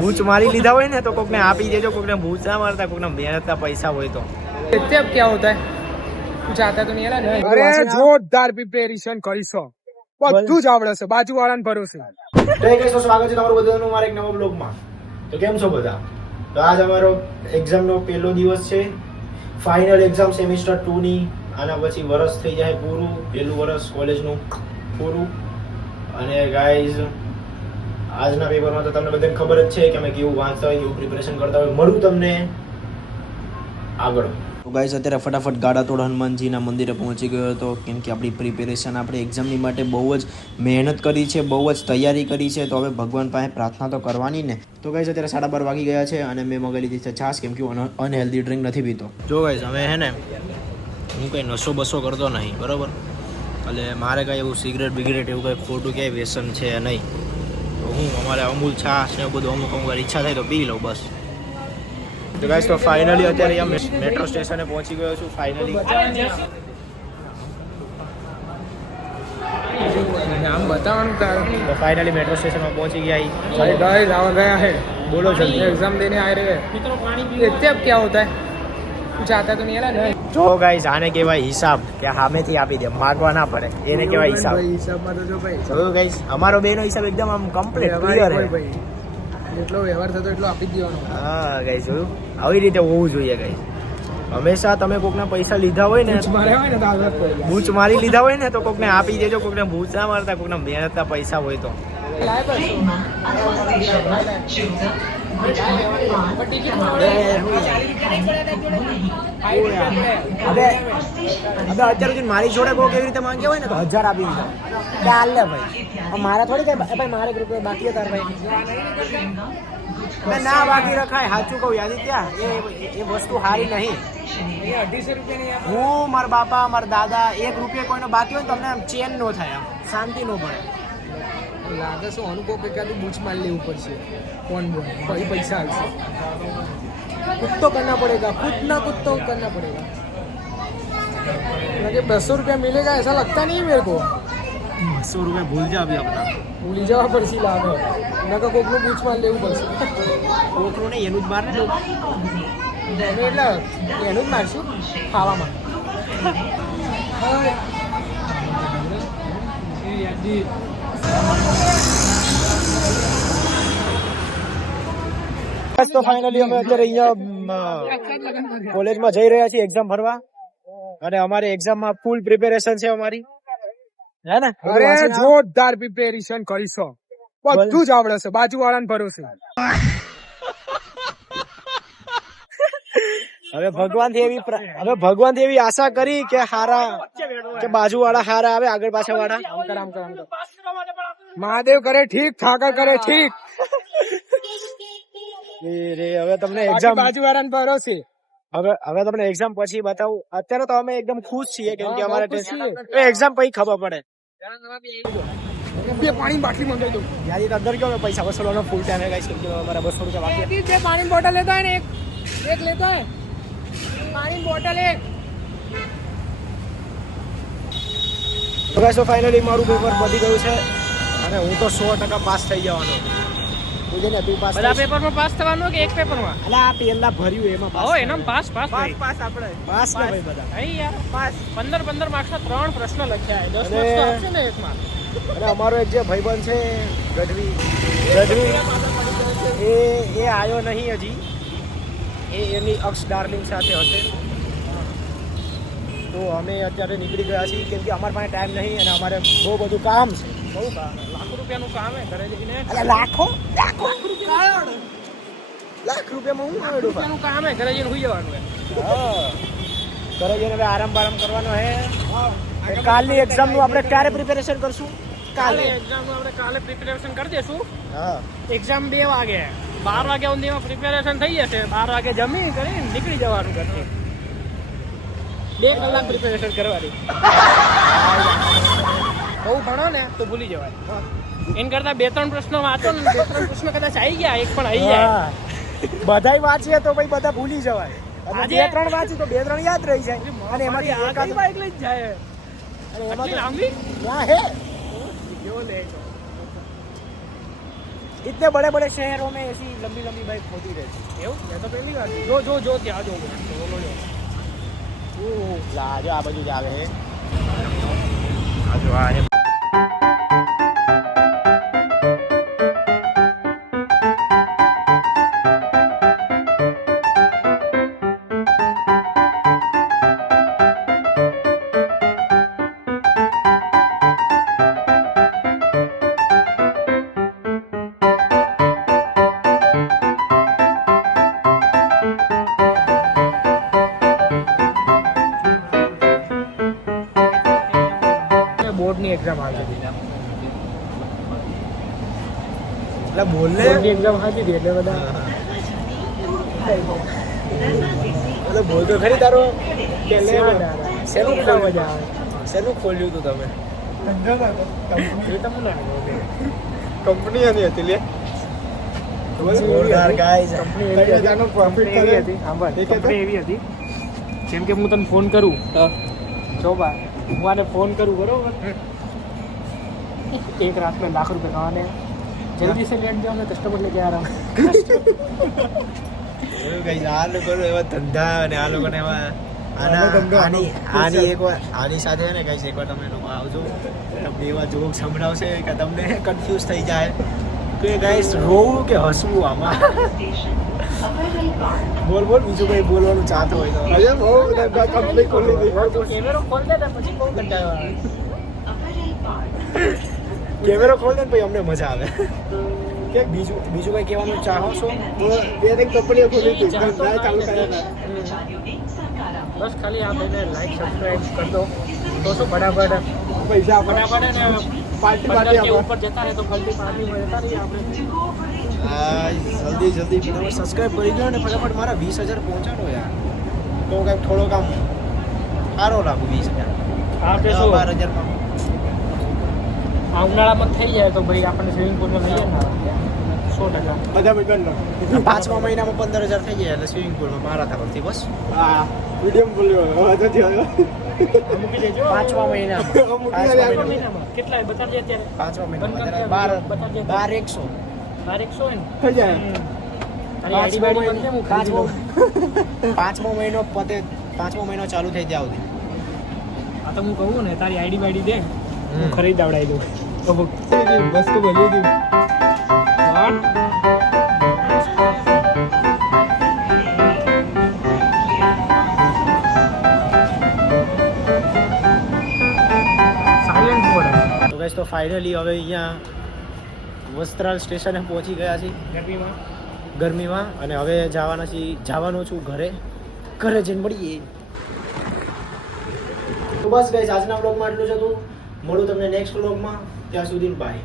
બૂચ મારી લીધા હોય ને તો કોકને આપી દેજો, કોકને બૂચ ના મારતા, કોકને મહેનતના પૈસા હોય તો। इससे अब क्या होता है, कुछ आता तो नहीं है ना। અરે જોરદાર પ્રિપેરેશન કરીશો, બધું જ આવડે છે, બાજુવાળાને ભરોસે। તો એક તો સ્વાગત છે તમારું બધાનું મારા એક નવા બ્લોગમાં। તો કેમ છો બધા? તો આજ અમારો એક્ઝામનો પહેલો દિવસ છે, ફાઇનલ એક્ઝામ સેમિસ્ટર 2 ની। આના પછી વરસ થઈ જાય પૂરું, પહેલું વરસ કોલેજનું પૂરું। અને ગાઈઝ આજના પેપરમાં તો તમને બધાને ખબર જ છે કે અમે કેવું વાંચતા હોય, કેવું પ્રિપેરેશન કરતા હોય, મળું તમને આગળ। તો ગાઈઝ અત્યારે ફટાફટ ગાડાતોડ હનુમાનજીના મંદિરે પહોંચી ગયો હતો, કેમ કે આપણી પ્રિપેરેશન આપણે એક્ઝામની માટે બહુ જ મહેનત કરી છે, બહુ જ તૈયારી કરી છે, તો હવે ભગવાન પાસે પ્રાર્થના તો કરવાની ને। તો ગાઈઝ અત્યારે 12:30 વાગી ગયા છે અને મેં મગાવી લીધી છે છાશ, કેમ કે હું અનહેલ્ધી ડ્રિંક નથી પીતો। જો ગાઈઝ હવે હે ને હું કંઈ નશો બસો કરતો નહીં, બરાબર? એટલે મારે કંઈ એવું સિગરેટ બિગરેટ એવું કંઈ ખોટું ક્યાંય વ્યસન છે નહીં। તો હું અમારે અમૂલ છાશ ને એવું બધું અમુક વાર ઈચ્છા થાય તો પી લઉં બસ। તો ગાઈસ તો ફાઇનલી અત્યારે અહીંયા મેટ્રો સ્ટેશને પહોંચી ગયો છું ફાઇનલી। नाम बताओ તો ફાઇનલી મેટ્રો સ્ટેશનમાં પહોંચી ગયા। भाई गाइस आ गया है, બોલો જલ્દી। एग्जाम देने आ रहे हैं। इससे अब क्या होता है, कुछ आता तो नहीं है ना। જો ગાઈસ આને કહેવાય હિસાબ, કે સામેથી આપી દે, માગવા ના પડે, એને કહેવાય હિસાબ। भाई હિસાબમાં તો જો ભાઈ જો ગાઈસ અમારો બેનો હિસાબ એકદમ આમ કમ્પ્લીટ ક્લિયર છે ભાઈ, જેટલો વ્યવહાર થતો એટલો આપી જ દેવાનો। હા ગાઈસ જોયું, આવી રીતે હોવું જોઈએ ગાઈસ। હંમેશા તમે કોકના પૈસા લીધા હોય ને, મારે હોય ને તો આગળ કોઈ બૂચ મારી લીધા હોય ને તો કોકને આપી દેજો, કોકને બૂચ ના મારતા, કોકના મહેનતના પૈસા હોય તો। હવે અત્યાર સુધી મારી જોડે કોઈ કેવી રીતે માંગ્યા હોય ને તો 1000 આપી દીધા કે હાલ લે ભાઈ, મારા થોડી કઈ ભાઈ મારે રૂપિયા બાકી હતા ભાઈ, ના બાકી રખાય। સાચું કહું આદિત્ય, એ વસ્તુ સારી નહીં। 250 રૂપિયા હું મારા બાપા મારા દાદા 1 રૂપિયા કોઈનો બાકી હોય ને તમને આમ ચેન નો થાય, આમ શાંતિ નો પડે। લાગે છે અનુભવ કે કાદું બૂચ માર લેવું પડશે, કોણ બોલ ભાઈ પૈસા આવશે, कुछ तो करना पड़ेगा, कुछ ना कुछ तो करना पड़ेगा। मुझे 200 रुपया मिलेगा ऐसा लगता नहीं मेरे को। 200 રૂપિયા ભૂલ જા અભી આપણા, ભૂલી જવા પડશે લાગે, નકા કોકનું બૂચ માર લેવું પડશે। કોકનું નહીં એનું જ માર ને, એટલે એનું જ મારશું ખાવામાં। તો ફાઇનલી અમે અત્યારે અહીંયા કોલેજમાં જઈ રહ્યા છીએ એક્ઝામ ભરવા, અને અમારી એક્ઝામમાં ફૂલ પ્રિપેરેશન છે અમારી, હે ને? અરે જોરદાર પ્રિપેરેશન કરીશો, બધું જ આવડે છે, બાજુવાળાને ભરોસે। હવે ભગવાનથી એવી આશા કરી કે હારા, કે બાજુવાળા હારા આવે, આગળ પાછળ વાળા આમ કર મહાદેવ કરે ઠીક, ઠાકર કરે ઠીક। હવે તમને એક્ઝામ બાજુવાળાને ભરોસે। હવે તમને એક્ઝામ પછી બતાવું। અત્યારે તો અમે એકદમ ખુશ છીએ, કેમ કે અમારે એક્ઝામ પછી ખબર પડે। બે પાણી બાટલી મંગાવી દઉં યાર, અંદર કેવો પૈસા વસૂલવાનો ફૂલ ટાઈમ है गाइस, કેમ કે અમારા 200 રૂપિયા બાકી છે। पानी बोतल लेता है ना, एक लेता है पानी बोतल एक। તો ગાઈસ તો ફાઇનલી મારું પેપર પતી ગયું છે અને હું તો 100% પાસ થઈ જવાનો। તું પાસ બધા પેપરમાં પાસ થવાનું કે એક પેપરમાં? અલા આ પેલા ભર્યું એમાં પાસ। ઓ એનામ પાસ પાસ ભાઈ, પાસ આપણે પાસ ને ભાઈ બધા। અહીં યાર પાસ 15 માર્ક્સના 3 પ્રશ્ન લખ્યા છે, 10 માર્ક્સ તો આપશે ને એકમાં। અને અમારો એક જે ભાઈબંધ છે ગઢવી, એ આવ્યો નહીં હજી, એની અક્ષ ડાર્લિંગ સાથે હશે। તો અમે અત્યારે નીકળી ગયા છીએ, કેમ કે અમારા પાસે ટાઈમ નહીં અને અમારે બહુ બધું કામ છે, બહુ કામ। લાખ રૂપિયાનું કામ હે ઘરે જઈને। લાખો રૂપિયામાં હું આવડું રૂપિયાનું કામ હે, ઘરે જઈને સુઈ જવાનું હે। હા, ઘરે જઈને હવે આરામ કરવાનો હે। કાલની એક્ઝામનું આપણે ક્યારે પ્રિપેરેશન કરશું? કાલે એક્ઝામનું આપણે કાલે પ્રિપેરેશન કરી દેશું। હા, એક્ઝામ 2 વાગે, 12 વાગ્યા સુધીમાં પ્રિપેરેશન થઈ જશે। 12 વાગે જમી કરીને નીકળી જવાનું ઘરથી। 2 કલાક પ્રિપેરેશન કરવાની। બહુ ભણો ને તો ભૂલી જવાય, એન કરતા 2-3 પ્રશ્નો વાંચો ને, 2-3 પ્રશ્નો કદાચ આવી ગયા, એક પણ આવી જાય। બધાય વાંચીએ તો ભાઈ બધા ભૂલી જવાય, અને 2-3 વાંચી તો 2-3 યાદ રહી જાય, અને એમાંથી એકાદ એકલી જ જાય। અને એમાં લાંબી ક્યાં હે કેવો લે છો? इतने बड़े बड़े शहरों में ऐसी लंबी लंबी बाइक होती रहती એવું મેં તો પહેલી વાર જો ત્યાં જો બોલો જો ઓહ જો આ બાજુ જ આવે આ જો આ છે. બોર્ડની એક્ઝામ આવી હતી એટલે બોલ ને બોર્ડની એક્ઝામ આવી હતી એટલે બધા એટલે બોલ તો ખરી તારો શેનું ખોલ્યું? મજા આવે શેનું ખોલ્યું તું તમે એ તો મને કંપની હતી લે કંપની એવી હતી કંપની એવી હતી જેમ કે હું તને ફોન કરું જો બા હું આને ફોન કરું બરોબર एक रात में लाख रुपए कमाने हैं जल्दी से लेट जाओ मैं कस्टमर लेके आ रहा हूँ આ લોકો એવા ધંધા અને આ લોકોને એવા આની સાથે ને કઈ એકવાર તમે લોકો આવજો તમને એવા જોક સંભળાવશે કે તમને કન્ફ્યુઝ થઈ જાય કે ગાઈસ રોવું કે હસવું આમાં બોલ બીજું કઈ બોલવાનું ચાહતો હોય તો અરે બહુ કંપની ખોલી દીધી कैमरा खोल देता પછી બહુ કંટાળો આવે કેમેરો ખોલ દે ને પછી અમને મજા આવે કે બીજું કઈ કહેવાનું ચાહો છો બે કંપનીઓ ખોલી હતી ચાલુ કર્યા बस खाली आप इन्हें लाइक सब्सक्राइब कर दो दोस्तों फटाफट પૈસા फटाफट है ना पार्टी 15 के આપો. ऊपर जता रहे तो फलती पार्टी में जता रही આપણે જલ્દી સબસ્ક્રાઇબ કરી દો ને ફટાફટ મારા 20,000 પહોંચાડો યાર તો કંઈક થોડો કામ સારો લાગુ 20,000 હા કે શું 12,000 આ ઉનાળામાં થઈ જાય તો ભાઈ આપણને સ્વિમિંગ પૂલમાં લઈએ ને 100% બધા ભાઈ 5મા મહિનામાં 15,000 થઈ જાય એટલે સ્વિમિંગ પુલમાં મારા તરફથી બસ હા વિડીયો બોલ્યો મૂકી દેજો 5મા મહિનામાં પાંચમા મહિનામાં કેટલા બતાડજે અત્યારે 5મા મહિનામાં બતાડજે 12,100 100 ને થઈ જાય તારી આઈડી બાઈડી બનશે હું ખરીદી લઉં. પાંચમો મહિનો પતે 5મો મહિનો ચાલુ થઈ જાય સુધી આ તો હું કહું ને તારી આઈડી બાઈડી દે હું ખરીદાવડાવી દઉં તો બસ તો બોલી દી સાયલેન્ટ મોડ તો ગાઈસ તો ફાઇનલી હવે અહીંયા વસ્ત્રાલ સ્ટેશને પહોંચી ગયા છીએ ગરમીમાં ગરમીમાં અને હવે જવાનો છું ઘરે જઈને મળીએ તો બસ ગાઈસ આજના વ્લોગમાં આટલું જ હતું મળું તમને નેક્સ્ટ વ્લોગમાં ત્યાં સુધી બાય